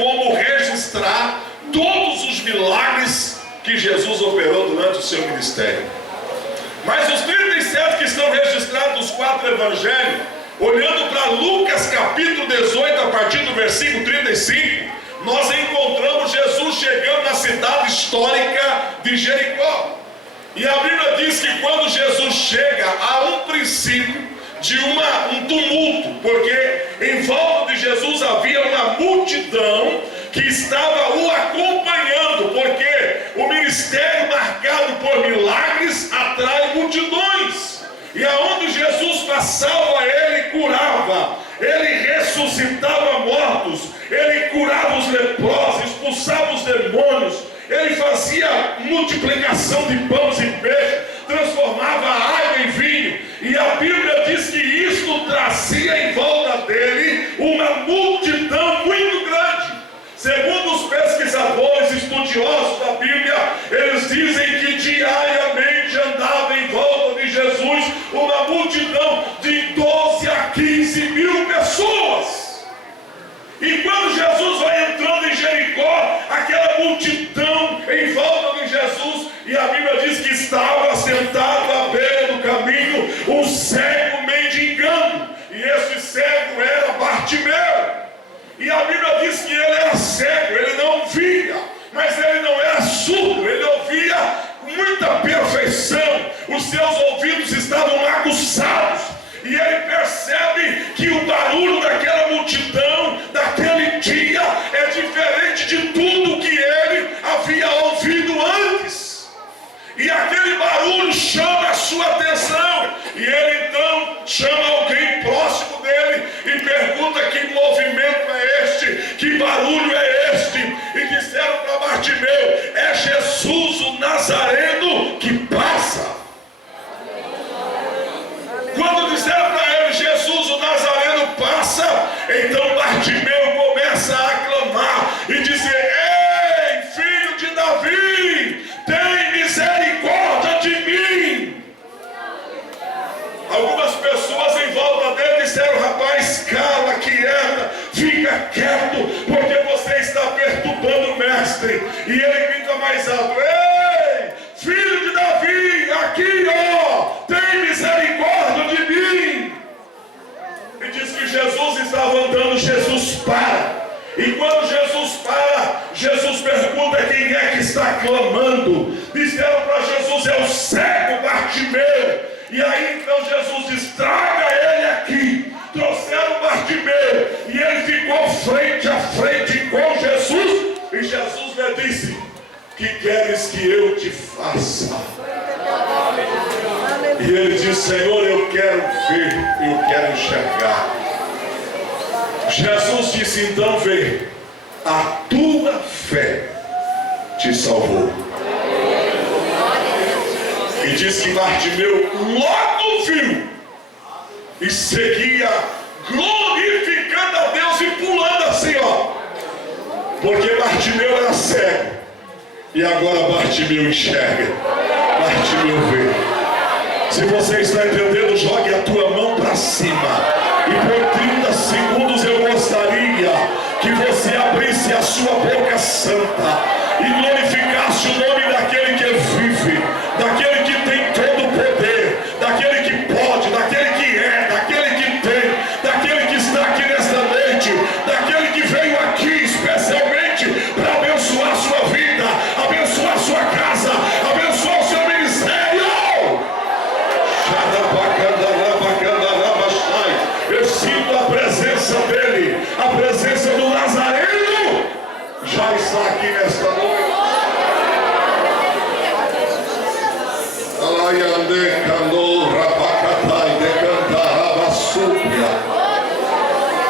como registrar todos os milagres que Jesus operou durante o seu ministério. Mas os 37 que estão registrados nos 4 evangelhos, olhando para Lucas capítulo 18, a partir do versículo 35, nós encontramos Jesus chegando na cidade histórica de Jericó. E a Bíblia diz que quando Jesus chega, há um princípio de um tumulto, porque em volta de Jesus havia uma multidão que estava o acompanhando, porque o ministério marcado por milagres atrai multidões. E aonde Jesus passava, ele curava, ele ressuscitava mortos, ele curava os leprosos, expulsava os demônios, ele fazia multiplicação de pães e peixes, transformava a água em vinho. E a Bíblia diz que isto trazia em volta dele uma multidão muito grande. Segundo os pesquisadores estudiosos da Bíblia, eles dizem que diariamente andava em volta de Jesus uma multidão de 12 a 15 mil pessoas. E quando Jesus vai entrando em Jericó, aquela multidão em volta de Jesus, e a Bíblia diz que estava sentado à beira do caminho um cego mendigando, e esse cego era Bartimeu. E a Bíblia diz que ele era cego, ele não via, mas ele não era surdo, ele ouvia com muita perfeição, os seus ouvidos estavam aguçados, e ele percebe que o barulho daquela multidão, daquele dia, é diferente de tudo que ele havia ouvido antes. E aquele barulho chama a sua atenção, e ele então chama alguém próximo dele e pergunta: que movimento é este? Que barulho é este? E disseram para Bartimeu: é Jesus o Nazareno que passa. Quando disseram para ele: Jesus o Nazareno passa, então Bartimeu começa a aclamar e dizer: ei, filho de Davi, tem misericórdia de mim. Algumas pessoas em volta dele disseram: rapaz, cala, quieta, fica quieto, porque você está perturbando o mestre. E ele grita mais alto: ei, filho de Davi, aqui ó, tem misericórdia de mim. E diz que Jesus estava andando, Jesus para. E quando Jesus para, Jesus pergunta: quem é que está clamando? Disseram para Jesus: é o cego Bartimeu. E aí então Jesus diz: traga ele aqui. Trouxeram Bartimeu, e ele ficou frente a frente com Jesus. E Jesus lhe disse: que queres que eu te faça? E ele diz: Senhor, eu quero ver, eu quero enxergar. Jesus disse: então vê, a tua fé te salvou. E diz que Bartimeu logo viu e seguia glorificando a Deus e pulando assim, ó, porque Bartimeu era cego e agora Bartimeu enxerga, Bartimeu vê. Se você está entendendo, jogue a tua mão para cima e por 30 segundos eu gostaria que você abrisse a sua boca santa e glorificasse o nome daquele que vive, daquele que tem todo o poder, daquele que pode, daquele que é, daquele que tem, daquele que está aqui nesta noite, daquele que veio aqui especialmente para abençoar a sua vida, abençoar a sua casa, abençoar o seu ministério. Eu sinto a presença dele, a presença do Nazareno já está aqui nesta noite.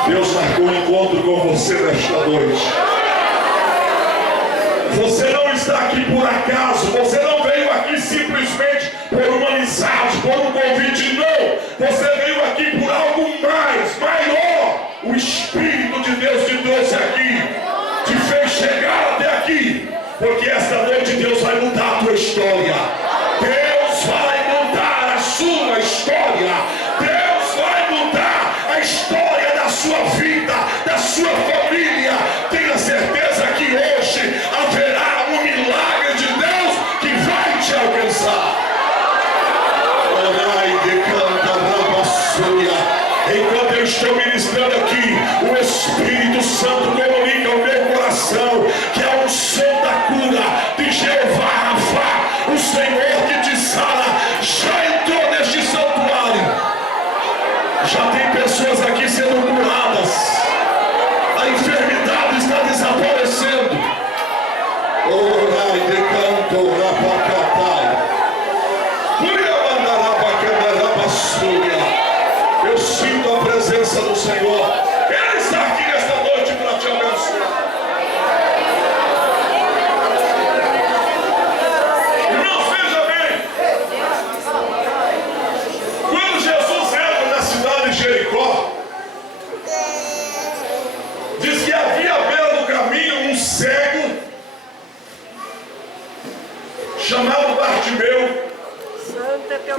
Deus marcou um encontro com você nesta noite. Você não está aqui por acaso, você não veio aqui simplesmente por uma amizade, por um convite, não. Você veio aqui por algo mais, maior. O Espírito de Deus te trouxe aqui, te fez chegar até aqui, porque esta noite Deus vai mudar a tua história. Deus vai mudar a sua história. Deus vai mudar a história da sua vida, da sua família. Tenha certeza.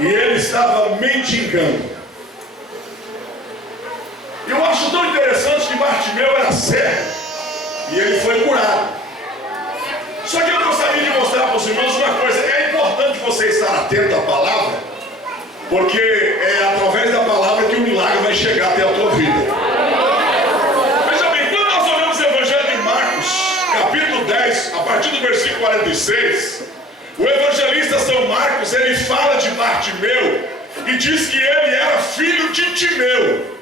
E ele estava mendigando. Eu acho tão interessante que Bartimeu era cego e ele foi curado. Só que eu gostaria de mostrar para os irmãos uma coisa. É importante você estar atento à palavra, porque é através da palavra que o milagre vai chegar até a tua vida. Veja bem, quando nós olhamos o Evangelho de Marcos, capítulo 10, a partir do versículo 46, o evangelista São Marcos, ele fala de Bartimeu e diz que ele era filho de Timeu.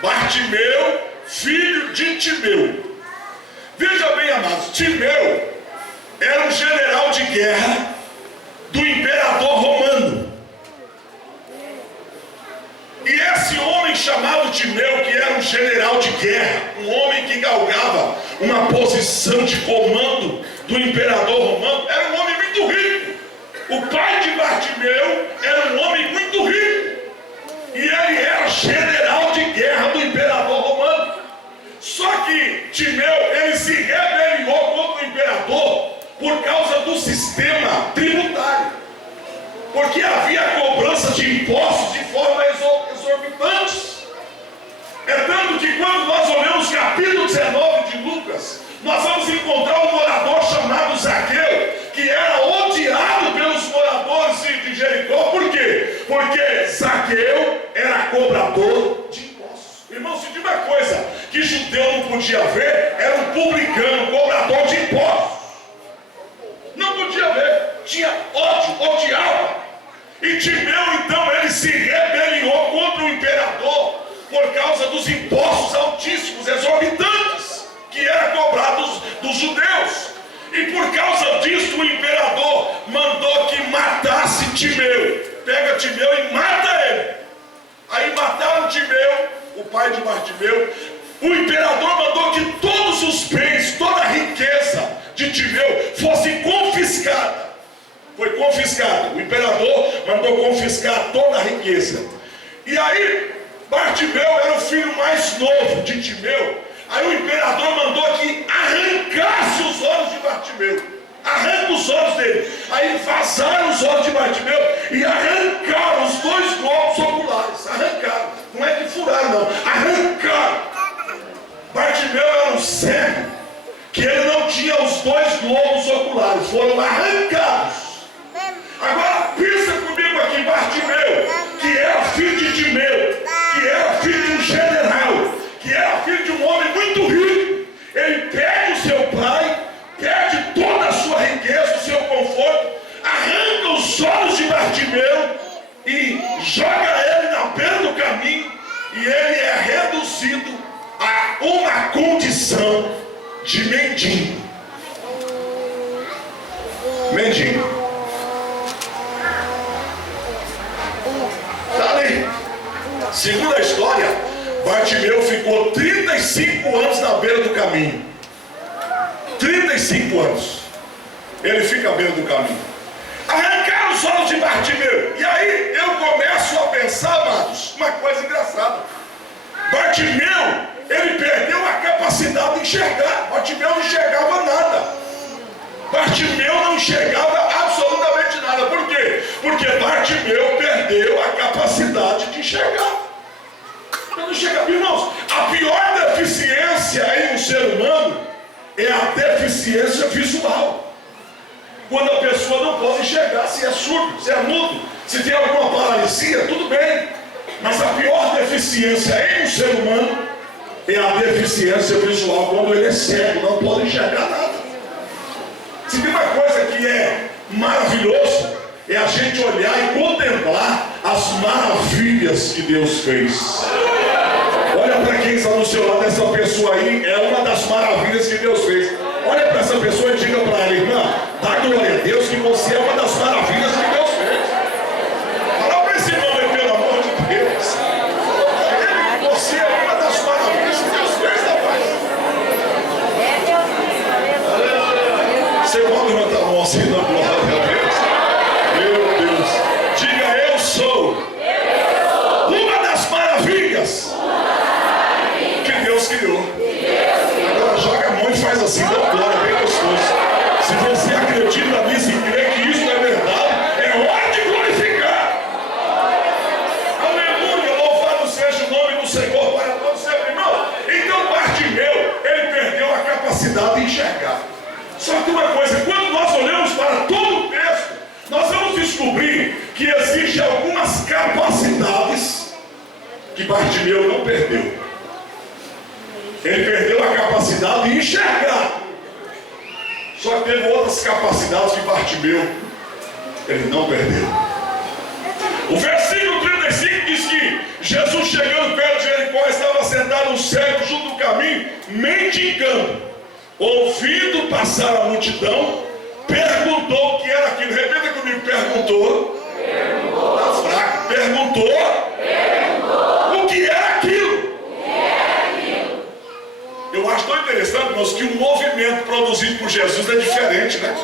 Bartimeu, filho de Timeu. Veja bem, amados, Timeu era um general de guerra do imperador romano. E esse homem chamado Timeu, que era um general de guerra, um homem que galgava uma posição de comando do imperador romano, era um homem muito rico. O pai de Bartimeu era um homem muito rico. E ele era general de guerra do imperador romano. Só que Timeu, ele se rebeliou contra o imperador por causa do sistema tributário. Porque havia cobrança de impostos de forma exorbitante. É tanto que quando nós olhamos o capítulo 19 de Lucas, nós vamos encontrar um morador chamado Zaqueu, que era odiado pelos moradores de Jericó. Por quê? Porque Zaqueu era cobrador de impostos. Irmão, se diz uma coisa que judeu não podia ver, era um publicano, cobrador de impostos. Não podia ver, tinha ódio, odiava. E Timeu, então, ele se rebeliou contra o imperador por causa dos impostos altíssimos, exorbitantes, que eram cobrados dos judeus. E por causa disso, o imperador mandou que matasse Timeu. Pega Timeu e mata ele. Aí mataram Timeu, o pai de Bartimeu. O imperador mandou que todos os bens, toda a riqueza de Timeu fosse confiscada. Foi confiscado. O imperador mandou confiscar toda a riqueza. E aí, Bartimeu era o filho mais novo de Timeu. Aí o imperador mandou que arrancasse os olhos de Bartimeu. Arranca os olhos dele. Aí vazaram os olhos de Bartimeu e arrancaram os dois globos oculares. Arrancaram. Não é que furaram, não. Arrancaram. Bartimeu era um cego, que ele não tinha os dois globos oculares. Foram arrancados. Agora pensa comigo aqui, Bartimeu, que era filho de Timeu, que era filho de um general, que era filho de um homem muito rico. Ele perde o seu pai, perde toda a sua riqueza, o seu conforto, arranca os olhos de Bartimeu e joga ele na beira do caminho, e ele é reduzido a uma condição de mendigo. Mendigo. Está ali. Segundo a história, Bartimeu ficou 35 anos na beira do caminho. 35 anos. Ele fica à beira do caminho. Arrancaram os olhos de Bartimeu. E aí eu começo a pensar, amados, uma coisa engraçada. Bartimeu, ele perdeu a capacidade de enxergar. Bartimeu não enxergava nada. Bartimeu não enxergava absolutamente nada. Por quê? Porque Bartimeu perdeu a capacidade de enxergar. Eu não enxergava. Irmãos, a pior deficiência em um ser humano é a deficiência visual. Quando a pessoa não pode enxergar, se é surdo, se é mudo, se tem alguma paralisia, tudo bem. Mas a pior deficiência em um ser humano é a deficiência visual, quando ele é cego, não pode enxergar nada. Se tem uma coisa que é maravilhoso, é a gente olhar e contemplar as maravilhas que Deus fez. Olha para quem está no seu lado, essa pessoa aí é uma das maravilhas que Deus fez. Olha para essa pessoa e diga para ela, irmã, dá glória a Deus que você é uma das maravilhas que Deus fez. Fala para esse irmão aí, pelo amor de Deus. Você é uma das maravilhas que Deus fez, rapaz. Você pode levantar a mão assim, na glória a Deus. Meu Deus. Diga, eu sou uma das maravilhas que Deus criou. Agora joga a mão e faz assim, dá glória, bem gostoso. Se você acredita nisso e crê que isso é verdade, é hora de glorificar. capacidade de enxergar. Só que uma coisa, quando nós olhamos para todo o texto, nós vamos descobrir que existem algumas capacidades que Bartimeu não perdeu. Ele perdeu a capacidade de enxergar. Só que teve outras capacidades que Bartimeu ele não perdeu. O versículo 35 diz que Jesus, chegando perto de Jericó, estava sentado um cego junto do caminho, mendigando. Ouvindo passar a multidão, perguntou o que era aquilo. Repita comigo, perguntou. Está fraco. Perguntou. O que era aquilo. Eu acho tão interessante, irmãos, que o movimento produzido por Jesus é diferente, né?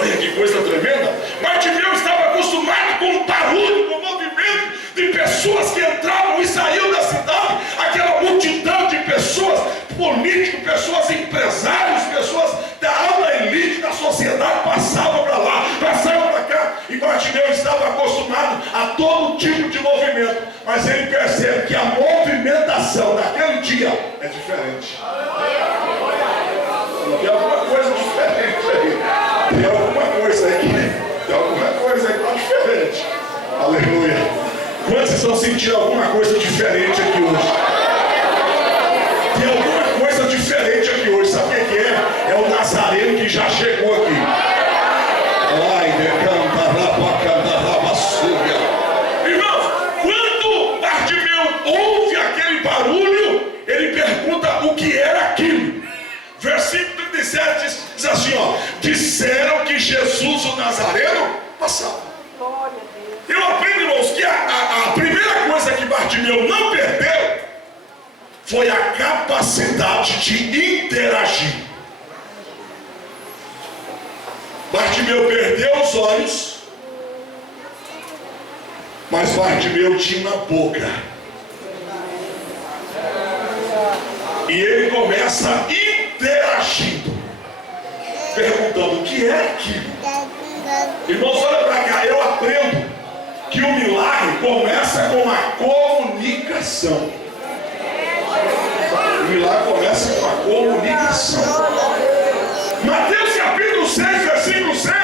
Olha que coisa tremenda. Bartimeu estava acostumado com o barulho, com o movimento de pessoas que entravam e saíam da cidade, aquela multidão de pessoas, políticos, pessoas empresários, pessoas da alta elite da sociedade passavam para lá, passavam para cá, e Bartimeu estava acostumado a todo tipo de movimento, mas ele percebe que a movimentação daquele dia é diferente. Tem alguma coisa diferente aí. Tem alguma coisa aí que está diferente. Aleluia. Quantos estão sentindo alguma coisa diferente aqui hoje? Tem alguma coisa diferente aqui hoje. Sabe o que é? É o Nazareno que já chegou aqui. Irmãos, quando Bartimeu ouve aquele barulho, ele pergunta o que era aquilo. Versículo 37 diz assim, ó: disseram que Jesus o Nazareno passava. Eu aprendo, irmãos, que a primeira coisa que Bartimeu não perdeu foi a capacidade de interagir. Bartimeu perdeu os olhos, mas Bartimeu tinha uma boca. E ele começa interagindo, perguntando o que é aquilo. Irmãos, olha para cá, eu aprendo que o milagre começa com a comunicação. O milagre começa com a comunicação. Mateus capítulo 6, versículo 6,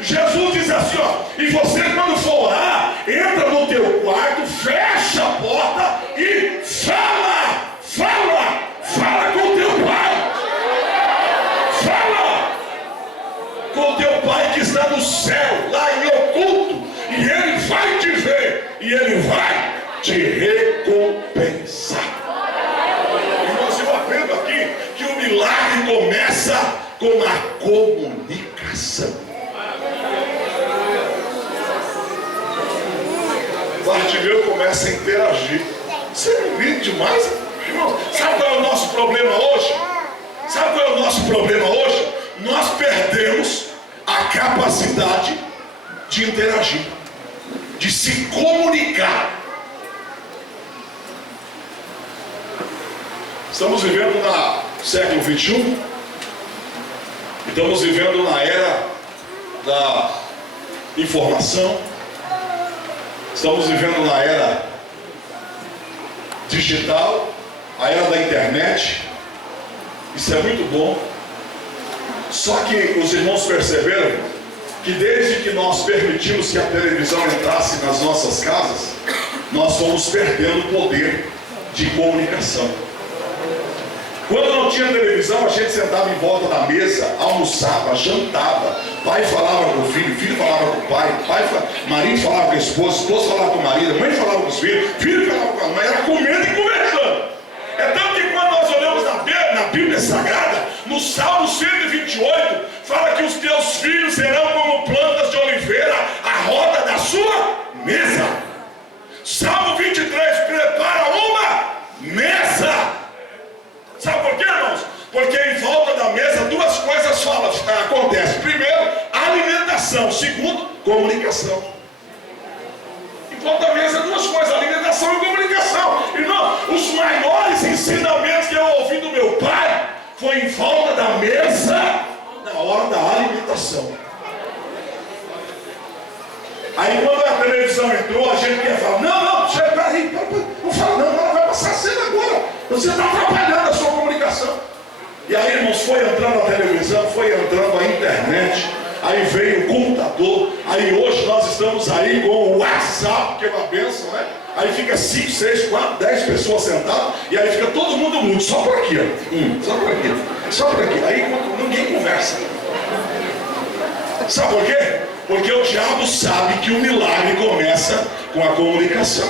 Jesus diz assim, ó: e você, quando for orar, entra no teu quarto, fecha a porta e fala com o teu pai. Fala com o teu pai que está no céu, lá em oculto, e ele vai te ver, e ele vai te recompensar. Irmãos, eu aprendo aqui que o milagre começa com a comunicação. Bartimeu começa a interagir. Você não ri demais, irmão? Sabe qual é o nosso problema hoje? Sabe qual é o nosso problema hoje? Nós perdemos a capacidade de interagir, de se comunicar. Estamos vivendo no século 21, estamos vivendo na era da informação, estamos vivendo na era digital, a era da internet. Isso é muito bom. Só que os irmãos perceberam que desde que nós permitimos que a televisão entrasse nas nossas casas, nós fomos perdendo o poder de comunicação. Quando não tinha televisão, a gente sentava em volta da mesa, almoçava, jantava. Pai falava com o filho, filho falava com o pai, marido falava com a esposa falava com o marido, mãe falava com os filhos, filho falava com a mãe, era comendo e conversando. É tanto que quando nós olhamos na Bíblia Sagrada, no Salmo 128, fala que os teus filhos serão como plantas de oliveira à roda da sua mesa. Salmo 23, prepara uma mesa. Sabe por quê, irmãos? Porque em volta da mesa duas coisas acontecem. Primeiro, alimentação. Segundo, comunicação. Em volta da mesa duas coisas, alimentação e comunicação. Irmão, os maiores ensinamentos que eu ouvi do meu pai foi em volta da mesa na hora da alimentação. Aí quando a televisão entrou, a gente quer falar: não, peraí, não fala não, vai passar a cena agora. Você está atrapalhando a sua comunicação. E aí, irmãos, foi entrando a televisão, foi entrando a internet, aí veio o computador, aí hoje nós estamos aí com o WhatsApp, que é uma bênção, né? Aí fica 5, 6, 4, 10 pessoas sentadas, e aí fica todo mundo mudo, só por aqui, ó. Só por aqui, só por aqui. Aí ninguém conversa. Sabe por quê? Porque o diabo sabe que o milagre começa com a comunicação.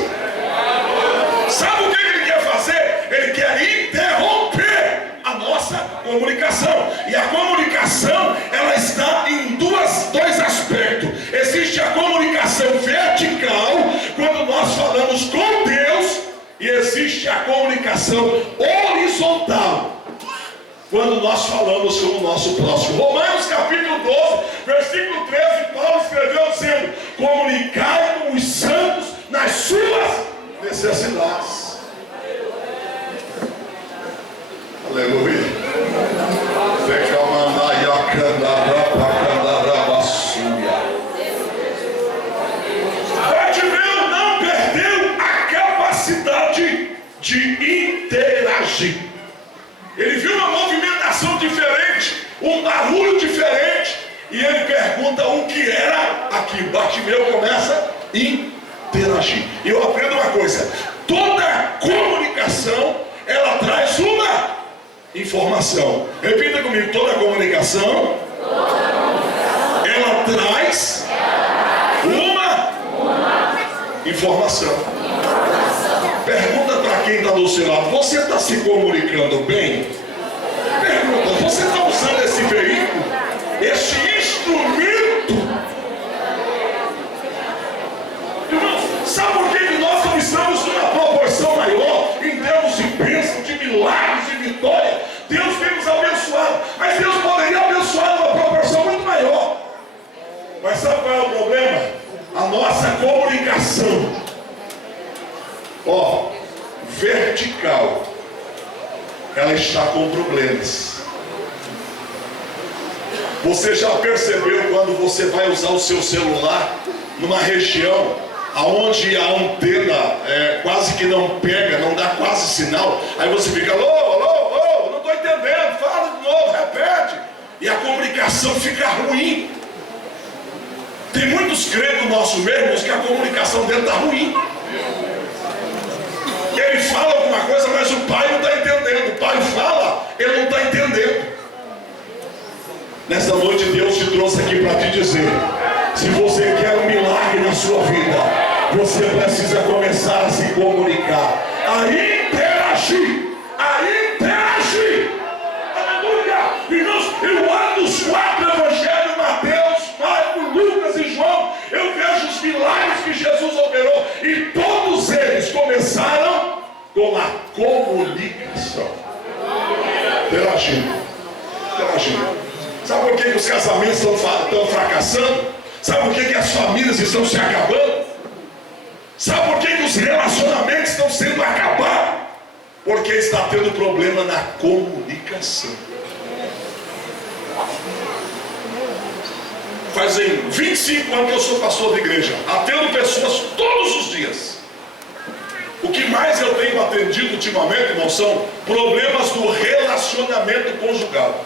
Sabe o que ele quer fazer? Ele quer interromper a nossa comunicação. E a comunicação, ela está em dois aspectos. Existe a comunicação vertical, quando nós falamos com Deus, e existe a comunicação horizontal, quando nós falamos com o nosso próximo. Romanos capítulo 12, versículo 13, Paulo escreveu dizendo: comunicai com os santos nas suas necessidades. Aleluia. Bartimeu não perdeu a capacidade de interagir. Ele viu uma movimentação diferente, um barulho diferente, e ele pergunta o que era aquilo. Bartimeu começa a interagir. E eu aprendo uma coisa: toda comunicação, ela traz uma informação. Repita comigo: toda comunicação, ela traz uma informação. Pergunta para quem está do seu lado: você está se comunicando bem? Pergunta: você está usando esse veículo, este instrumento? Irmãos, sabe por que nós não estamos numa proporção maior em termos de bênção, de milagres, de vitória? Deus tem nos abençoado, mas Deus poderia abençoar numa proporção muito maior. Mas sabe qual é o problema? A nossa comunicação, vertical, ela está com problemas. Você já percebeu quando você vai usar o seu celular numa região aonde a antena quase que não pega, não dá quase sinal? Aí você fica: alô, não estou entendendo, fala de novo, repete. E a comunicação fica ruim. Tem muitos crentes nossos mesmos que a comunicação dele está ruim. Ele fala alguma coisa, mas o pai não está entendendo. O pai fala, ele não está entendendo. Nesta noite Deus te trouxe aqui para te dizer: se você quer um milagre na sua vida, você precisa começar a se comunicar, a interagir, aleluia. Eu olho nos 4 evangelhos, Mateus, Marcos, Lucas e João, eu vejo os milagres que Jesus operou, e todos eles começaram com a comunicação. Interagindo. Sabe por que os casamentos estão fracassando? Sabe por que as famílias estão se acabando? Sabe por que os relacionamentos estão sendo acabados? Porque está tendo problema na comunicação. Fazem 25 anos que eu sou pastor de igreja, atendo pessoas todos os dias. O que mais eu tenho atendido ultimamente, irmão, são problemas do relacionamento conjugal.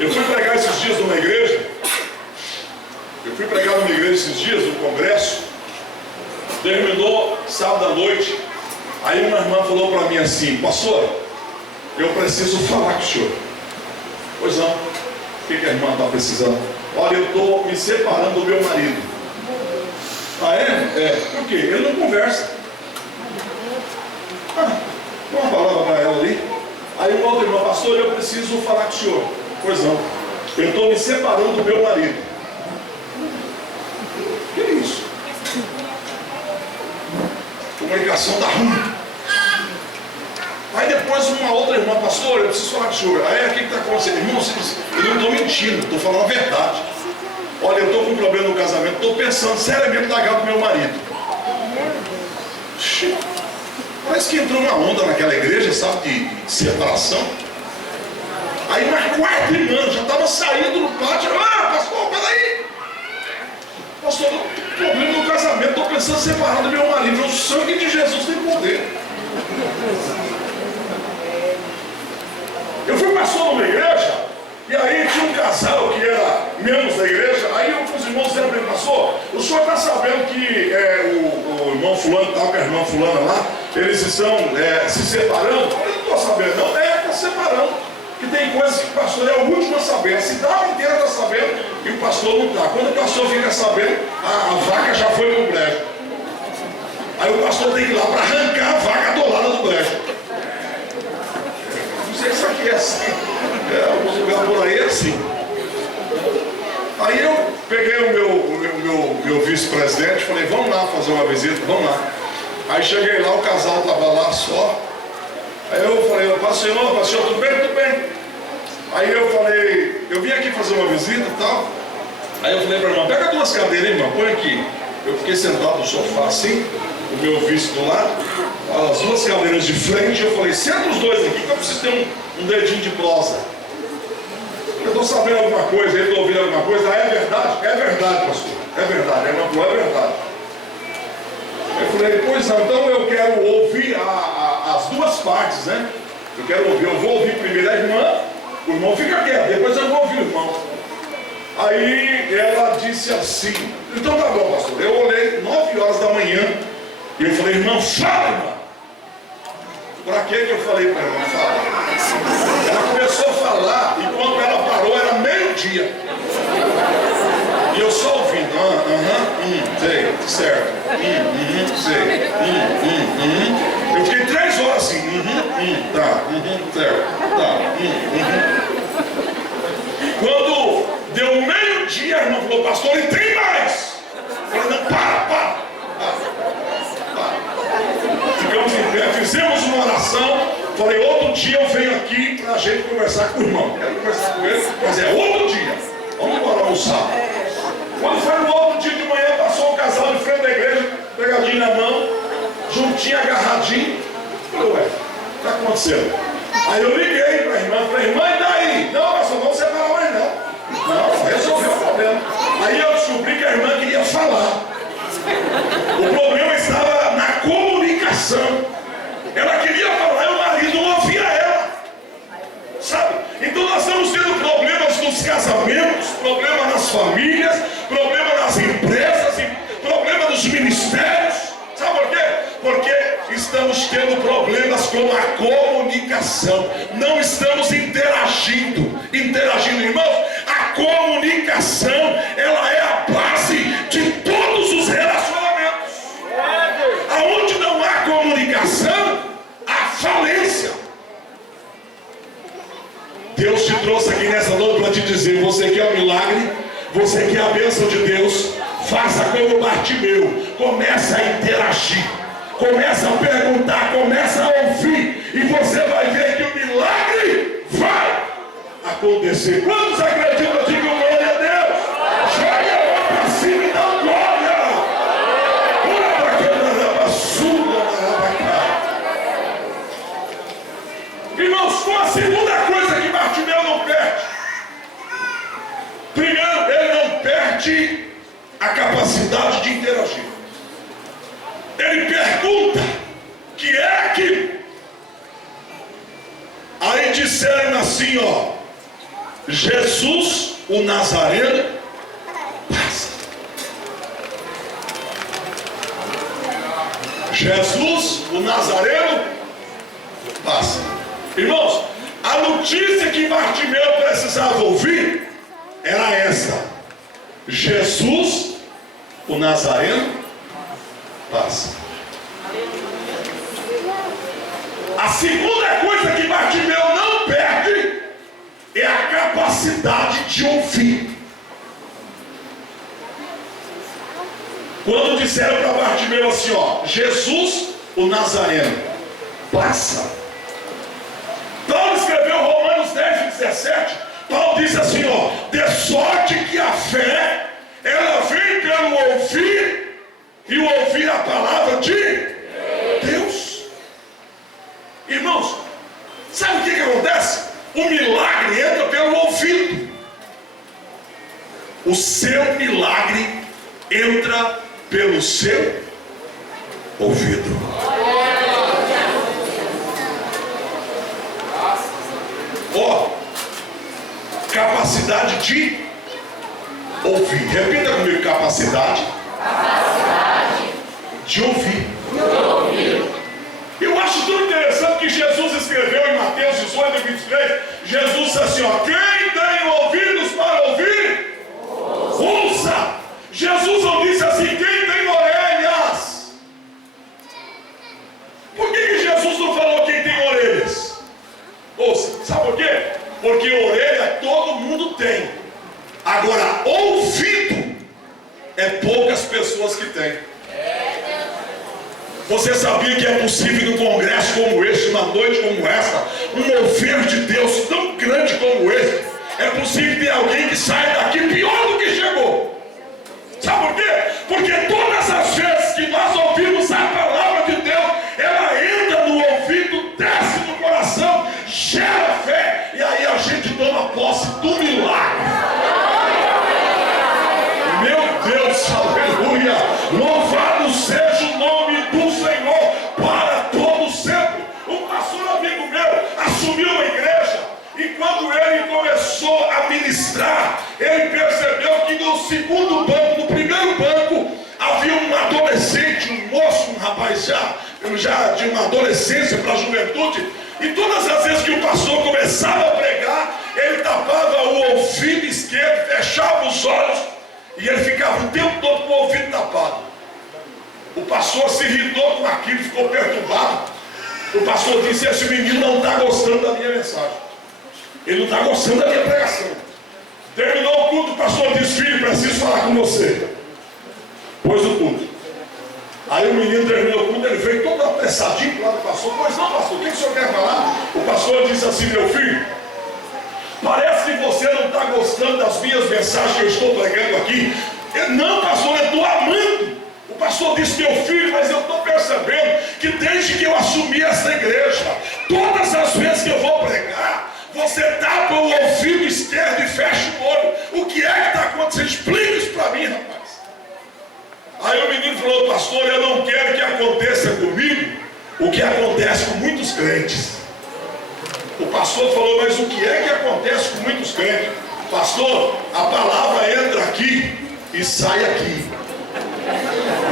Eu fui pregar esses dias numa igreja, no congresso, terminou sábado à noite, aí uma irmã falou para mim assim: pastor, eu preciso falar com o senhor. Pois não, o que a irmã está precisando? Olha, eu estou me separando do meu marido. Ah, é? Por quê? Ele não conversa. Dá uma palavra para ela ali. Aí uma outra irmã: pastor, eu preciso falar com o senhor. Pois não, eu estou me separando do meu marido. Que é isso? A comunicação está ruim. Aí depois uma outra irmã: pastor, eu preciso falar com o senhor. Aí o que está acontecendo? Irmão, eu não estou mentindo, estou falando a verdade. Olha, eu estou com um problema no casamento, estou pensando seriamente em largar do meu marido. Parece que entrou uma onda naquela igreja, sabe, de separação. Aí uma quarta irmã já estava saindo no pátio: pastor, peraí, pastor, eu tenho problema no casamento, estou pensando em separar do meu marido. O sangue de Jesus tem poder. Eu fui pastor numa igreja, e aí tinha um casal que era membros da igreja, aí os irmãos disseram para ele, pastor, o senhor está sabendo que o irmão fulano tal, que a irmã fulana lá, eles estão se separando? Eu falei, não estou sabendo, não, está separando. Que tem coisas que o pastor é o último a saber, a cidade inteira está sabendo e o pastor não está. Quando o pastor fica sabendo, a vaca já foi no brejo. Aí o pastor tem que ir lá para arrancar a vaca atolada do brejo. Não sei se isso aqui é assim, alguns lugares por aí é assim. Aí eu peguei o meu vice-presidente e falei, vamos lá fazer uma visita, vamos lá. Aí cheguei lá, o casal estava lá só. Aí eu falei, pastor, tudo bem? Tudo bem. Aí eu falei, eu vim aqui fazer uma visita e tal. Aí eu falei para a irmã, pega 2 cadeiras, irmã, põe aqui. Eu fiquei sentado no sofá assim, o meu vice do lado, as 2 cadeiras de frente. Eu falei, senta os 2 aqui que eu preciso ter um dedinho de prosa. Eu estou sabendo alguma coisa, eu estou ouvindo alguma coisa. Ah, é verdade? É verdade, pastor. É verdade. Aí ela falou, é verdade. Eu falei, pois não, então eu quero ouvir as 2 partes, né? Eu vou ouvir primeiro a irmã, o irmão fica quieto, depois eu vou ouvir o irmão. Aí ela disse assim, então tá bom, pastor. Eu olhei 9 horas da manhã e eu falei, irmão, fala, irmã. Pra que eu falei para a irmã, fala? Ela começou a falar e quando ela parou era meio-dia. E eu só ouvindo, sei, certo, sei, Eu fiquei 3 horas assim, tá, certo, tá, Quando deu meio-dia, a irmã falou, pastor, e tem mais. Eu falei, não, para. Ficamos em pé, fizemos uma oração. Falei, outro dia eu venho aqui pra gente conversar com o irmão. Quero conversar com ele, mas é outro dia. Vamos embora almoçar. Quando foi no outro dia de manhã, passou um casal de frente da igreja, pegadinho na mão, juntinho, agarradinho. Falei, ué, o que está acontecendo? Aí eu liguei para a irmã, falei, irmã, e daí? Não, pastor, vamos separar mais não. Não, resolveu o problema. Aí eu descobri que a irmã queria falar. O problema estava na comunicação. Ela queria falar e o marido não ouvia ela. Sabe? Então nós estamos tendo problemas nos casamentos, problemas nas famílias, problema nas empresas, problema nos ministérios. Sabe por quê? Porque estamos tendo problemas com a comunicação. Não estamos interagindo. Irmãos, a comunicação, ela é a base de todos os relacionamentos. Aonde não há comunicação, há falência. Deus te trouxe aqui nessa noite para te dizer, você quer o milagre? Você quer a bênção de Deus? Faça como Bartimeu, começa a interagir, começa a perguntar, começa a ouvir, e você vai ver que o milagre vai acontecer. Quantos acreditam? Digam glória a Deus. Jogue a mão para cima e dá glória. Irmãos, com a segunda coisa que Bartimeu não perde. Primeiro, ele não perde a capacidade de interagir. Ele pergunta, que é aquilo? Aí disseram assim, Jesus, o Nazareno, passa. Jesus, o Nazareno, passa. Irmãos, a notícia que Bartimeu precisava ouvir era essa: Jesus, o Nazareno, passa. A segunda coisa que Bartimeu não perde é a capacidade de ouvir. Quando disseram para Bartimeu assim, Jesus, o Nazareno, passa. Paulo escreveu Romanos 10:17. Paulo diz assim, de sorte que a fé, ela vem pelo ouvir, e o ouvir a palavra de Deus. Irmãos, sabe o que acontece? O milagre entra pelo ouvido. O seu milagre entra pelo seu ouvido. capacidade de ouvir. Repita comigo: capacidade de ouvir. Eu acho tão interessante que Jesus escreveu em Mateus 18, 23, Jesus disse assim, ó: quem tem ouvidos para ouvir, ouça. Jesus não disse assim: quem tem orelhas. Por que Jesus não falou quem tem orelhas? Ouça, sabe por quê? Porque orelha todo mundo tem. Agora, ouvido é poucas pessoas que têm. Você sabia que é possível num congresso como este, numa noite como esta, um mover de Deus tão grande como esse, é possível ter alguém que sai daqui pior do que chegou? Sabe por quê? Porque todas as vezes que nós ouvimos a palavra de Deus, ela entra no ouvido, desce no coração, gera fé, e aí a gente toma posse do milagre. Meu Deus, aleluia! Louvado seja o nome do Senhor para todo sempre. Um pastor amigo meu assumiu uma igreja, e quando ele começou a ministrar, ele percebeu que no segundo banco, no primeiro banco, havia um adolescente, um moço, um rapaz já de uma adolescência para a juventude, e todas as vezes que o pastor começava a pregar, ele tapava o ouvido esquerdo, fechava os olhos, e ele ficava o tempo todo com o ouvido tapado. O pastor se irritou com aquilo, ficou perturbado. O pastor disse: esse menino não está gostando da minha mensagem, ele não está gostando da minha pregação. Terminou o culto, o pastor disse: filho, preciso falar com você. Pôs o culto. Aí o menino terminou o culto, ele veio todo apressadinho lá do pastor. Pois não, pastor, o que o senhor quer falar? O pastor disse assim: meu filho, parece que você não está gostando das minhas mensagens que eu estou pregando aqui. Não, pastor, eu estou amando. O pastor disse: meu filho, mas eu estou percebendo que desde que eu assumi essa igreja, todas as vezes que eu vou pregar, você tapa o ouvido esquerdo e fecha o olho. O que é que está acontecendo? Explica isso para mim, rapaz. Aí o menino falou: pastor, eu não quero que aconteça comigo o que acontece com muitos crentes. O pastor falou: mas o que é que acontece com muitos crentes? Pastor, a palavra entra aqui e sai aqui.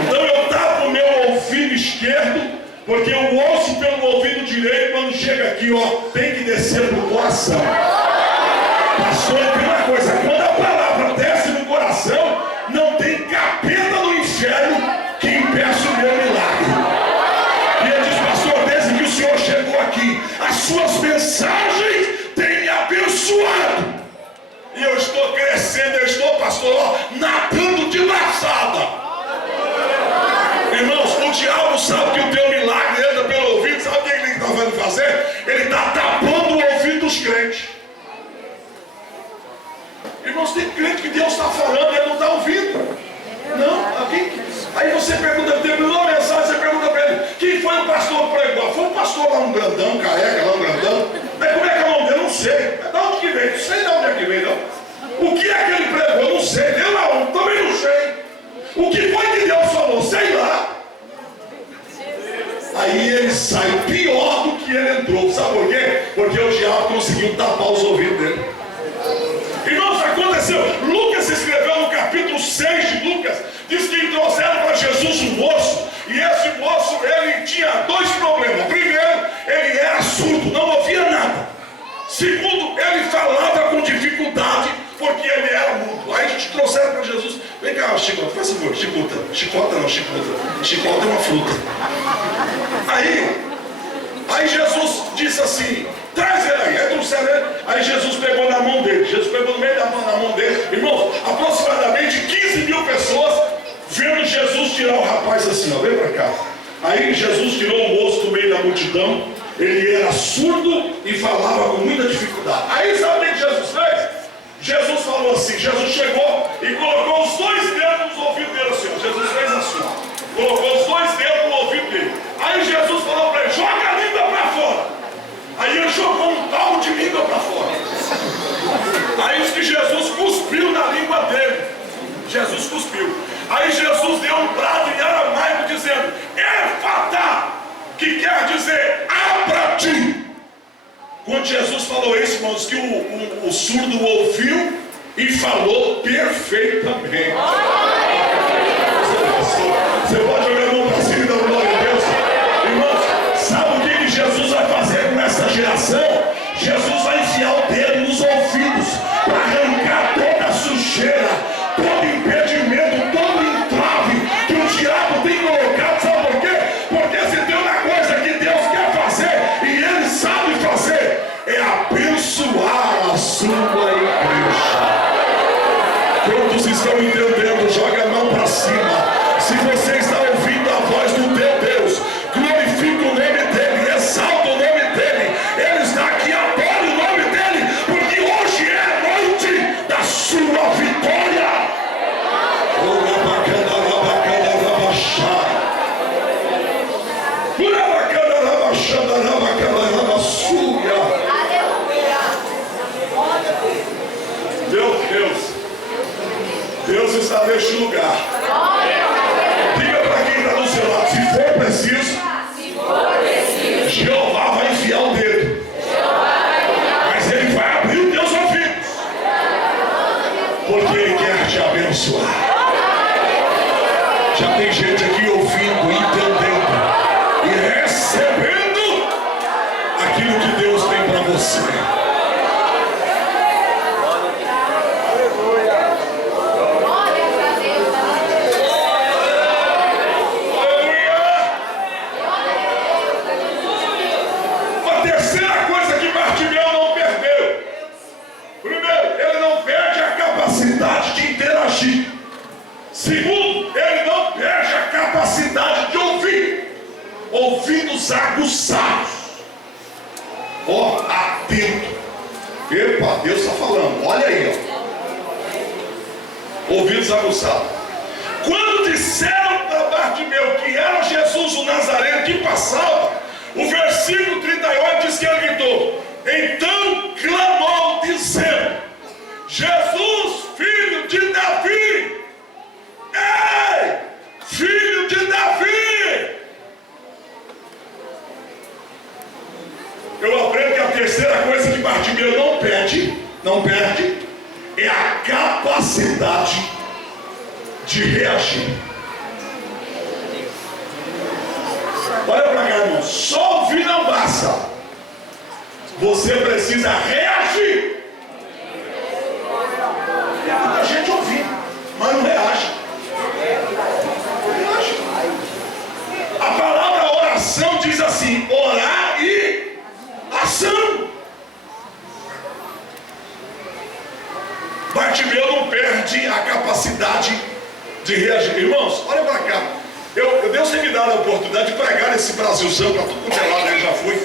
Então eu tapo o meu ouvido esquerdo, porque eu ouço pelo ouvido direito. Quando chega aqui, ó, tem que descer pro coração. Pastor, tem uma coisa: quando a palavra desce no coração, não tem capeta no inferno que impeça o meu milagre. E ele diz: pastor, desde que o senhor chegou aqui, as suas mensagens têm me abençoado. E eu estou crescendo, eu estou, pastor, ó, nadando de braçada. Irmãos, o diabo sabe que o teu milagre entra pelo ouvido. Sabe o que ele está fazendo fazer? Ele está tapando o ouvido dos crentes. Irmãos, tem crente que Deus está falando e ele não está ouvindo. Não, alguém. Aí você pergunta, terminou a mensagem, você pergunta para ele: quem foi o pastor que pregou? Foi um pastor lá, um grandão, careca, lá um grandão. Mas como é que é o nome dele? Não sei. Mas de onde que veio? Não sei de onde é que veio, não. O que é que ele pregou? Eu não sei. Deu na onda, também não sei. O que foi que Deus falou? Sei lá. Aí ele sai pior do que ele entrou. Sabe por quê? Porque o diabo conseguiu tapar os ouvidos dele. Irmãos, aconteceu. Lucas escreveu no capítulo 6 de Lucas, diz que trouxeram para Jesus um moço, e esse moço, ele tinha dois problemas. Primeiro, ele era surdo, não ouvia nada. Segundo, ele falava com dificuldade, porque ele era mudo. Aí a gente trouxeram para Jesus: vem cá, chicota, faz favor, chicota. Chicota não, chicota. Chicota é uma fruta. Aí Jesus disse assim: traz ele aí. Aí trouxeram ele. Aí Jesus pegou na mão dele. Jesus pegou no meio da mão, na mão dele. Irmãos, aproximadamente 15 mil pessoas vendo Jesus tirar o rapaz assim, ó, vem para cá. Aí Jesus tirou o moço do meio da multidão. Ele era surdo e falava com muita dificuldade. Aí sabe o que Jesus fez? Jesus falou assim: Jesus chegou e colocou os dois dedos nos ouvidos dele assim, ó. Jesus fez assim, ó. Colocou os dois dedos no ouvido dele. Aí Jesus falou para ele: joga a língua para fora. Aí ele jogou um pau de língua para fora. Aí diz que Jesus cuspiu na língua dele. Jesus cuspiu. Aí Jesus deu um brado em aramaico dizendo: Efatá, que quer dizer abra-te. Quando Jesus falou isso, irmãos, que o surdo ouviu e falou perfeitamente. Você pode jogar a mão para cima e dar glória a Deus? Irmãos, sabe o que Jesus vai fazer com essa geração? Jesus vai enfiar o dedo nos ouvidos para arrancar toda a sujeira, todo impedimento, todo entrave que o diabo tem colocado. Sabe por quê? Porque se tem uma coisa que Deus quer fazer e Ele sabe fazer, é abençoar a sua igreja. Quantos estão entendendo? Joga a mão para cima. Se você está ouvindo a voz do teu Deus, glorifica o nome dele, exalta o nome dele. Ele está aqui, adore o nome dele, porque hoje é a noite da sua vitória. Deus está neste lugar. Diga para quem está do seu lado, se for preciso, Jeová vai enfiar o dedo. Mas Ele vai abrir os teus ouvidos, porque Ele quer te abençoar. Já tem gente aqui ouvindo, entendendo e recebendo aquilo que Deus tem para você. Segundo, ele não perde a capacidade de ouvir, ouvidos aguçados, atento. Epa, Deus está falando, olha aí, ouvidos aguçados. Quando disseram para Bartimeu que era Jesus o Nazareno que passava, o versículo 38 diz que ele gritou: então clamou dizendo: Jesus, filho de Davi, ei, filho de Davi. Eu aprendo que a terceira coisa que Bartimeu não perde, é a capacidade de reagir. Olha para cá, irmão, só ouvir não basta. Você precisa reagir. Tem muita gente ouvindo, mas não reage. A palavra oração diz assim: orar e ação. Bartimeu não perde a capacidade de reagir. Irmãos, olha para cá. Deus tem me dado a oportunidade de pregar nesse Brasilzão para tudo quanto é lado, eu já fui.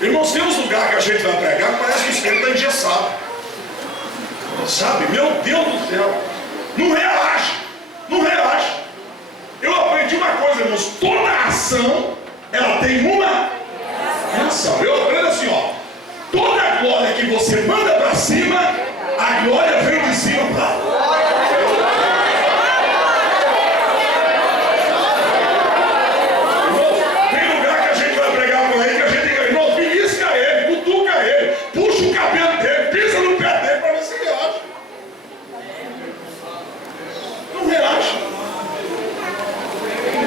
Irmãos, tem uns lugares que a gente vai pregar que parece que o espelho está engessado. Sabe? Meu Deus do céu. Não reage. Não reage. Eu aprendi uma coisa, irmãos. Toda ação, ela tem uma reação. Eu aprendo assim, toda glória que você manda para cima, a glória vem de cima para lá. Tem lugar que a gente vai pregar por aí, que a gente tem, irmão, belisca ele, cutuca ele, puxa o cabelo dele, pisa no pé dele para ver se reage. Não reage.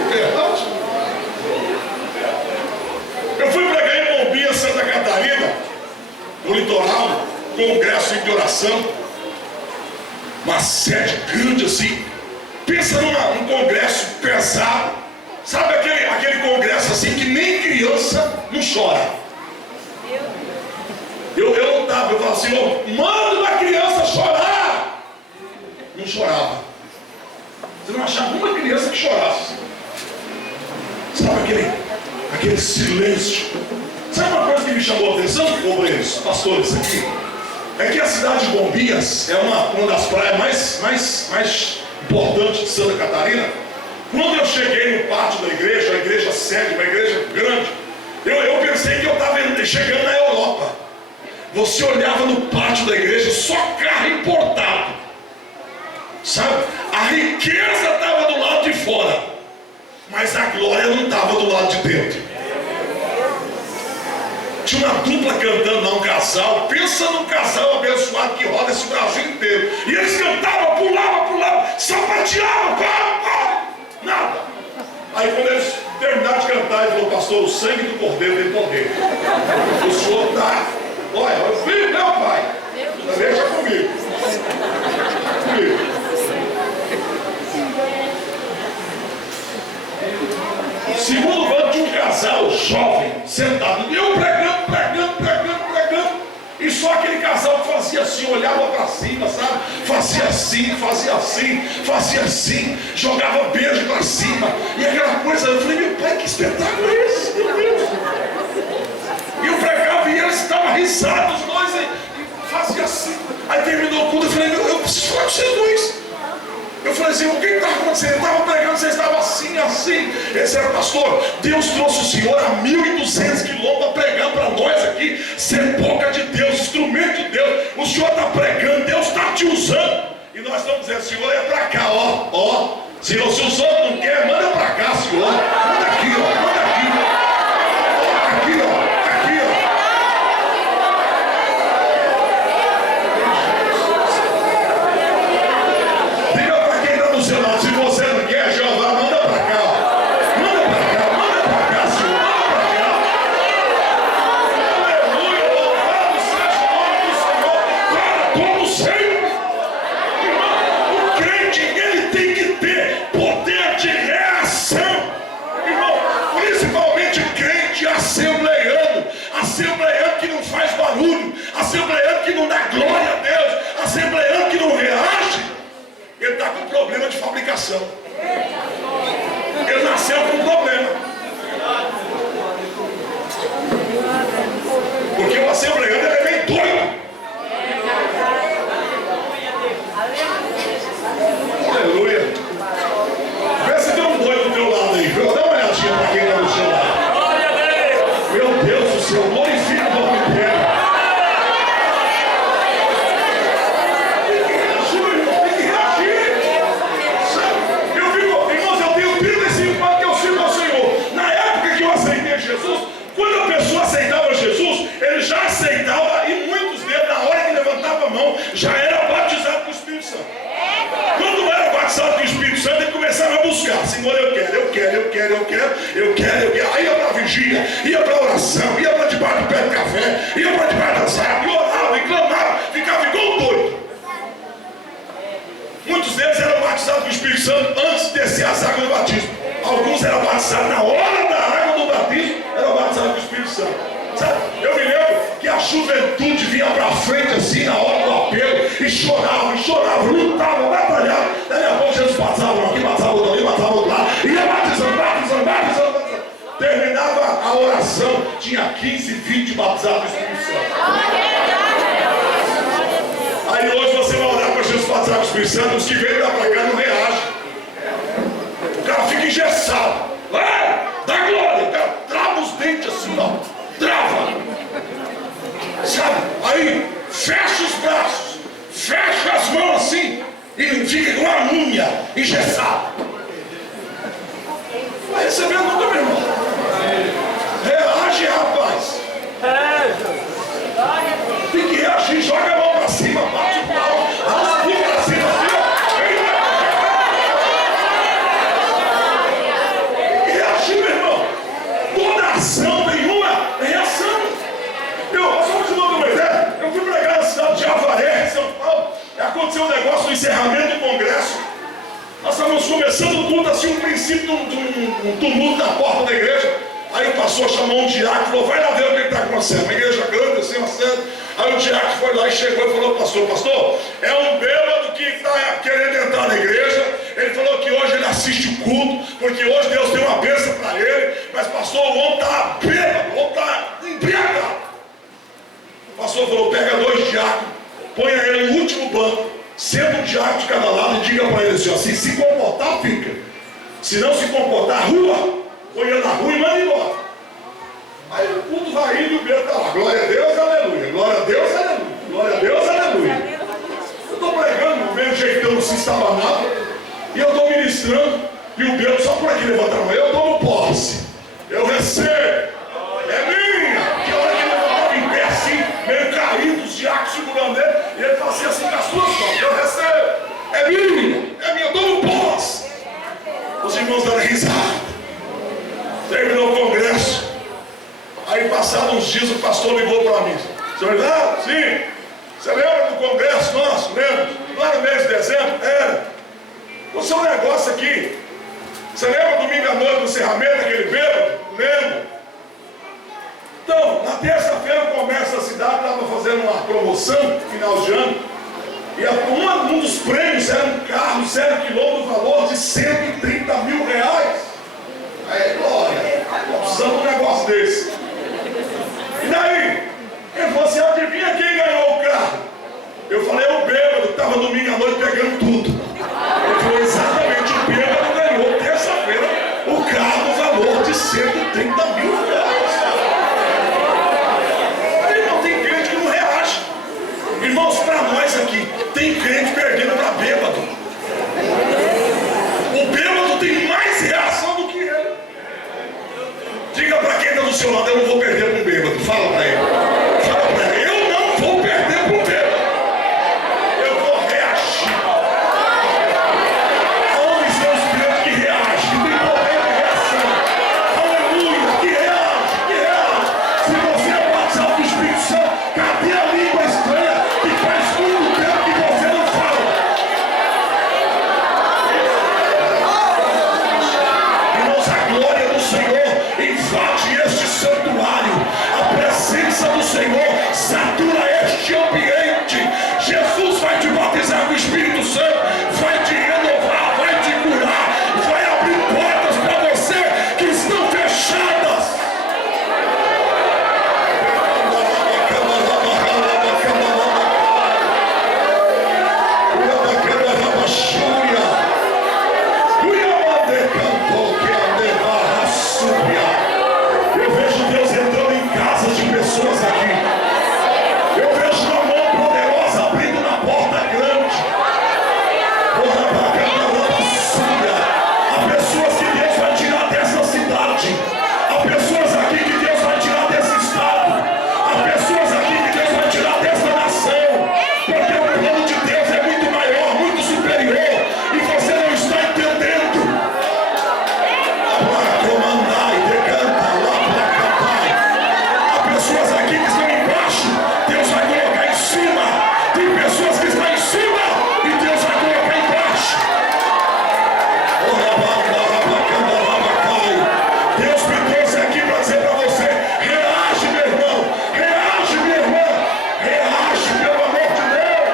Verdade. Eu fui pregar em Bombinha, Santa Catarina, no litoral, congresso de oração, uma sede grande assim. Pensa num congresso pesado, sabe aquele congresso assim que nem criança não chora. Eu não estava, eu falava assim: manda uma criança chorar. Não chorava. Você não achava uma criança que chorasse. Sabe aquele silêncio. Sabe uma coisa que me chamou a atenção, obreiros, pastores aqui? É que a cidade de Bombinhas é uma das praias mais importantes de Santa Catarina. Quando eu cheguei no pátio da igreja, a igreja sede, uma igreja grande, eu pensei que eu estava chegando na Europa. Você olhava no pátio da igreja, só carro importado. Sabe? A riqueza estava do lado de fora, mas a glória não estava do lado de dentro. Tinha uma dupla cantando lá, um casal. Pensa num casal abençoado que roda esse Brasil inteiro. E eles cantavam, pulavam, sapateavam, nada. Aí quando eles terminaram de cantar, ele falou: pastor, o sangue do cordeiro tem poder. O senhor está, olha, eu filho, meu pai, deixa comigo. Segundo banco de um casal jovem sentado, e eu pregando, e só aquele casal que fazia assim, olhava para cima, sabe? Fazia assim, jogava beijo para cima, e aquela coisa. Eu falei: meu pai, que espetáculo é esse, meu Deus! E eu pregava e eles estavam risados, os dois, e fazia assim. Aí terminou o culto, eu falei: eu preciso falar com vocês dois. Eu falei assim: o que está acontecendo? Eu estava pregando, você estava assim. Esse era o pastor. Deus trouxe o senhor a 1.200 quilômetros para pregar para nós aqui, ser boca de Deus, instrumento de Deus. O senhor está pregando, Deus está te usando. E nós estamos dizendo: senhor, é para cá, ó. Se os outros não querem, manda para cá, senhor. Manda aqui, manda aqui. Aqui, ó. Se você não quer, Jeová, manda para cá, manda para cá, Senhor, manda para cá. Aleluia, louvado seja o nome do Senhor para todo sempre. Irmão, o crente, ele tem que ter poder de reação. Irmão, principalmente crente assembleiano que não faz barulho, assembleiano que não dá glória a Deus, assembleiano que não reage. Ele está com problema de fabricação. Ele nasceu com um problema. Porque o assembleiano, ele é meio doido. Aleluia. Vê se tem um doido do teu lado aí. Dá uma olhadinha para quem está do seu lado. Meu Deus do céu, glorifica o nome dele. Quando a pessoa aceitava Jesus, ele já aceitava, e muitos deles, na hora que levantava a mão, já era batizado com o Espírito Santo. Quando não era batizado com o Espírito Santo, ele começava a buscar: Senhor, eu quero. Aí ia para a vigília, ia para a oração, ia para debaixo do pé de café, ia para debaixo das árvores, orava e clamava, ficava igual doido. Muitos deles eram batizados com o Espírito Santo antes de descer as águas do batismo. Alguns eram batizados na hora da água do batismo, eram batizados com o Espírito Santo. Sabe? Eu me lembro que a juventude vinha para frente assim na hora do apelo e chorava, lutava, batalhava. Daí a pouco Jesus batizava aqui, batizava outro ali, batizava outro lá, ia batizando. Terminava a oração, tinha 15, 20 batizados com o Espírito Santo. Aí hoje você vai orar para Jesus batizar com o Espírito Santo, os que vêm lá para cá não reagem. O cara fica engessado. Dá glória, o cara trava os dentes assim, ó. Trava. Sabe? Aí fecha os braços, fecha as mãos assim e fica com uma unha engessada. Vai receber nunca, meu irmão. Reage, rapaz. Tem que reagir, joga a mão para cima, bate o pau, rasga para cima, assim, ó. Reagir, meu irmão. Toda ação tem uma reação. Só para te dar uma ideia, eu fui pregar na cidade de Avaré, São Paulo, e aconteceu um negócio no encerramento do congresso. Nós estávamos começando o culto assim, um princípio de um tumulto na porta da igreja. Aí o pastor chamou um diácono e falou: vai lá ver o que está acontecendo. Uma igreja grande, assim, uma cena. Aí o diácono foi lá e chegou e falou: pastor, é um bêbado que está querendo entrar na igreja. Ele falou que hoje ele assiste o culto, porque hoje Deus deu uma bênção para ele. Mas pastor, o homem está bêbado, o homem está embriagado. O pastor falou: pega 2 diáconos, ponha ele no último banco, senta um diácono de cada lado e diga para ele assim: se comportar, fica. Se não se comportar, rua. Põe ele na rua e manda embora. Aí o culto vai indo e o bêbado está lá: glória a Deus, aleluia. Glória a Deus, aleluia. Glória a Deus, aleluia. Eu estou pregando, meio jeitão sem estabanado, e eu estou ministrando, e o bêbado só por aqui levanta a mão: eu tomo posse, eu recebo, é minha. Que hora que ele E ele fazia assim com as suas mãos. Eu recebo. É minha, eu dou posse. Os irmãos dando risada. Terminou o congresso. Aí passados uns dias o pastor ligou para mim. Senhor Eduardo? Sim. Você lembra do congresso nosso? Lembra? Lá no mês de dezembro? Era. O seu negócio aqui. Você lembra domingo à noite do encerramento, aquele bêbado? Lembro. Então, na terça-feira o comércio da cidade estava fazendo uma promoção, final de ano. E um dos prêmios era um carro 0 km do valor de 130 mil reais. Aí, glória, precisamos de um negócio desse. E daí? Ele falou assim, adivinha quem ganhou o carro? Eu falei, o bêbado que estava domingo à noite pegando tudo. Ele falou, exatamente, o bêbado ganhou terça-feira o carro no valor de 130 mil reais. Aí não tem crente que não reage. Irmãos, para nós aqui, tem crente perdendo para bêbado. O bêbado tem mais reação do que ele. Diga para quem está do seu lado, eu não vou perder para um bêbado. Fala para ele. Fala para ele, eu não vou perder para um bêbado. Eu vou reagir. Onde estão os crentes que reagem? Que tem poder de reação. Aleluia, que reage, que reage. Se você é batizado do Espírito Santo, cadê a língua estranha que faz muito tempo que você não fala? Irmãos, a glória do Senhor invade este santuário. A presença do Senhor satura este ambiente. Jesus vai te batizar com o Espírito Santo, vai te renovar, vai te curar, vai abrir portas para você que estão fechadas. Eu vejo Deus entrando em casas de pessoas aqui. Eu vejo uma mão poderosa abrindo na porta grande. Há pessoas que Deus vai tirar dessa cidade. Há pessoas aqui que Deus vai tirar desse estado. Há pessoas aqui que Deus vai tirar dessa nação. Porque o plano de Deus é muito maior, muito superior. E você não está entendendo. Para comandar e decantar lá para cantar. Há pessoas aqui que estão embaixo, Deus vai colocar em cima. Tem pessoas que estão em cima e Deus vai colocar embaixo. Deus me trouxe aqui para dizer para você: reage, meu irmão, reage, minha irmã, reage, pelo amor de Deus.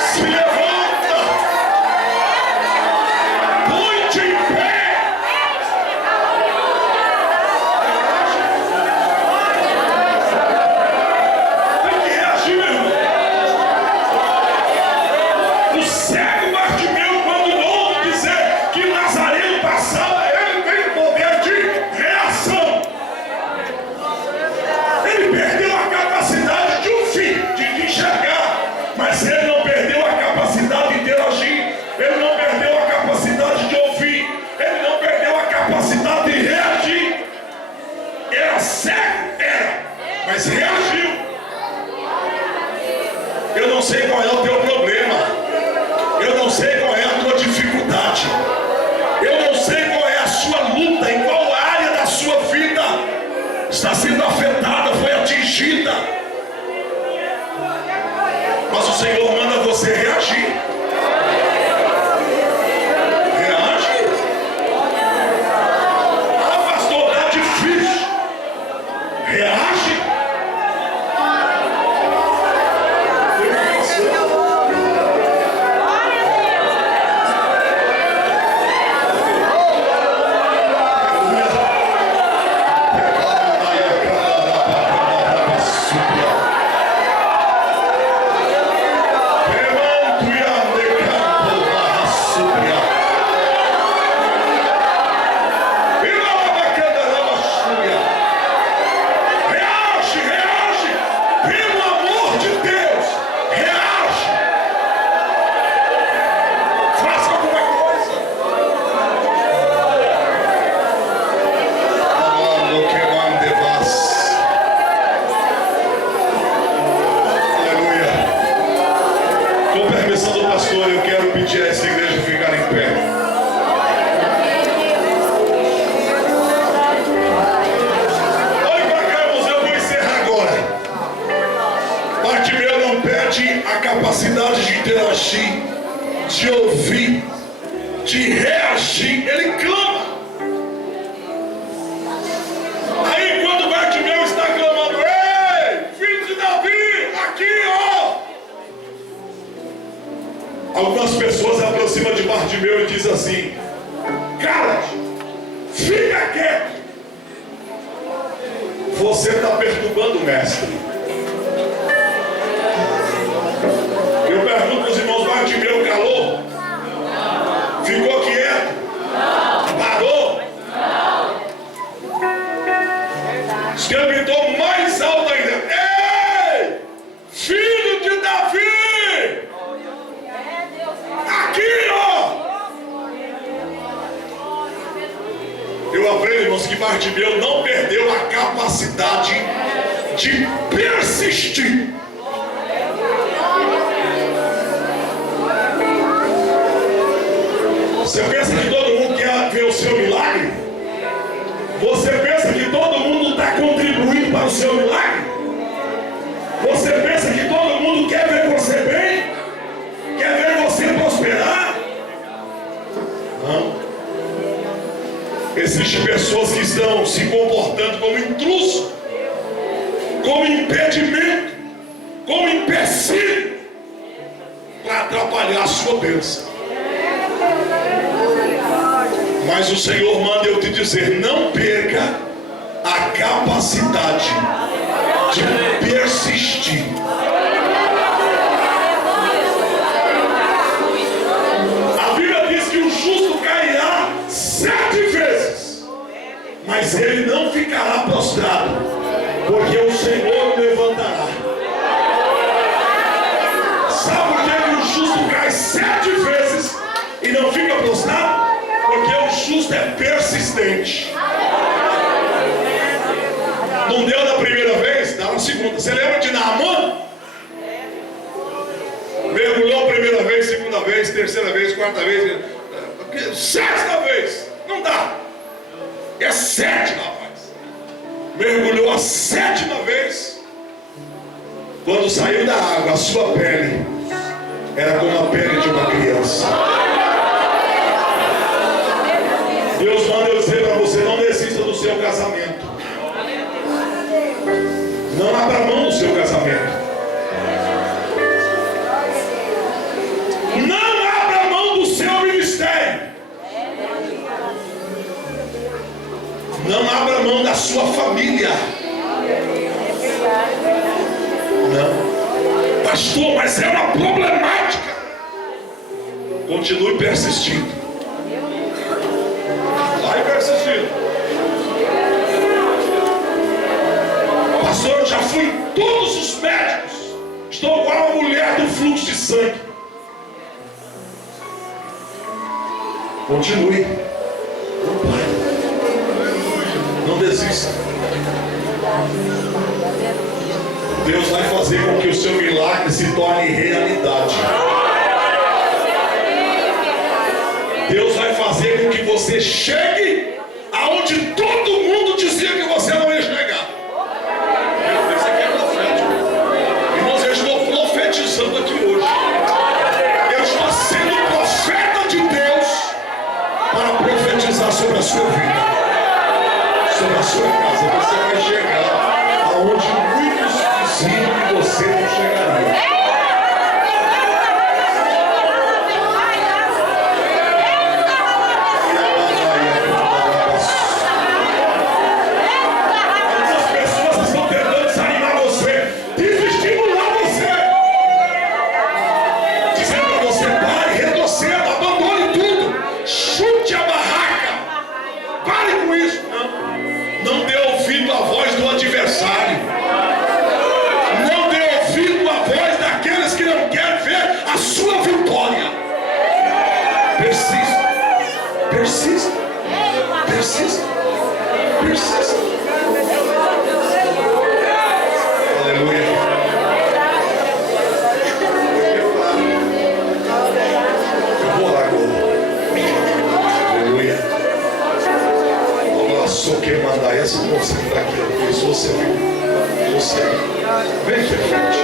Se levanta, põe-te em pé. Tem que reagir, meu irmão. O cego Bartimeu, quando ouve dizer que Nazareno passava, ele tem poder de reação. Ele perdeu a capacidade de ouvir, de enxergar, mas ele não perdeu a capacidade de interagir, ele não perdeu a capacidade de ouvir, ele não perdeu a capacidade de reagir. Era cego, mas reagiu. Eu não sei qual é o teu problema, eu não sei qual é a tua dificuldade, eu não sei qual é a sua luta, em qual área da sua vida está sendo afetada, foi atingida. Mas o Senhor manda você reagir. Reage. Ah, pastor, está difícil. Reage. interagir, de ouvir, de reagir. Ele clama. Aí quando Bartimeu está clamando: ei, filho de Davi, aqui, ó. Algumas pessoas se aproximam de Bartimeu e dizem assim: cala-te, fica quieto, você está perturbando o mestre. Eu pergunto para os irmãos: Bartimeu calou? Ficou quieto? Parou? Diz que ele gritou mais alto ainda: ei, filho de Davi, aqui, ó. Eu aprendo, irmãos, que Bartimeu não perdeu a capacidade de persistir. Você pensa que todo mundo quer ver o seu milagre? Você pensa que todo mundo está contribuindo para o seu milagre? Você pensa que todo mundo quer ver você bem? Quer ver você prosperar? Não. Existem pessoas que estão se comportando como intruso, como impedimento, como empecilho para atrapalhar a sua bênção. Mas o Senhor manda eu te dizer: não perca a capacidade de persistir. A Bíblia diz que o justo cairá 7 vezes, mas ele não ficará prostrado, porque o Senhor o levantará. Sabe por que o justo cai 7 vezes e não fica prostrado? Porque o justo é persistente. Não deu da primeira vez, dá na segunda. Você lembra de Naamã? Mergulhou a primeira vez, segunda vez, terceira vez, quarta vez, 6ª vez. Não dá. É 7, rapaz. Mergulhou a 7ª vez. Quando saiu da água, a sua pele era como a pele de uma criança. Deus manda eu dizer para você: não desista do seu casamento. Não abra mão do seu casamento. Não abra mão do seu ministério. Não abra mão da sua família. Não. Pastor, mas é uma problemática. Continue persistindo. Vai persistindo. Pastor, eu já fui em todos os médicos. Estou igual uma mulher do fluxo de sangue. Continue. Não desista. Deus vai fazer com que o seu milagre se torne realidade. Deus vai fazer com que você chegue aonde todo mundo dizia que você não ia chegar. Isso aqui é profético. Irmãos, eu estou profetizando aqui hoje. Eu estou sendo profeta de Deus para profetizar sobre a sua vida, sobre a sua casa. Você vai chegar aonde muitos diziam que você não chegaria. Persista. Aleluia. Eu vou lá agora. Aleluia. Vamos lá, só quem mandar essa moça para aqui. Você, vem aqui à frente.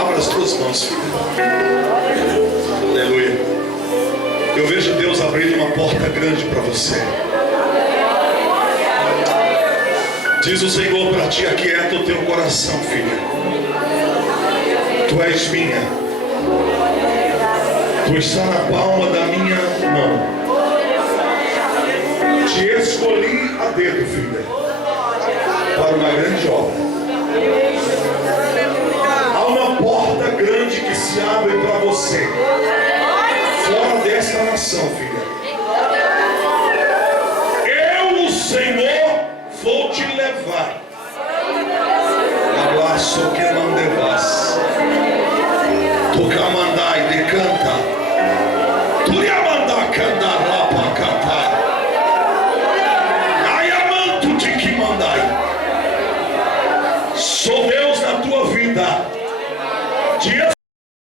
Abra Abra as tuas mãos, filho. Aleluia. Eu vejo Deus abrindo uma porta grande para você. Diz o Senhor para ti: aquieta o teu coração, filha. Tu és minha. Tu está na palma da minha mão. Te escolhi a dedo, filha, para uma grande obra. Há uma porta grande que se abre para você, fora desta nação, filha. Eu, o Senhor, vou te levar. Abraço que não devas. Toca mandai, decanta. Turia mandar cantar lá para cantar. Ai, amanto de que mandai. Sou Deus na tua vida. Te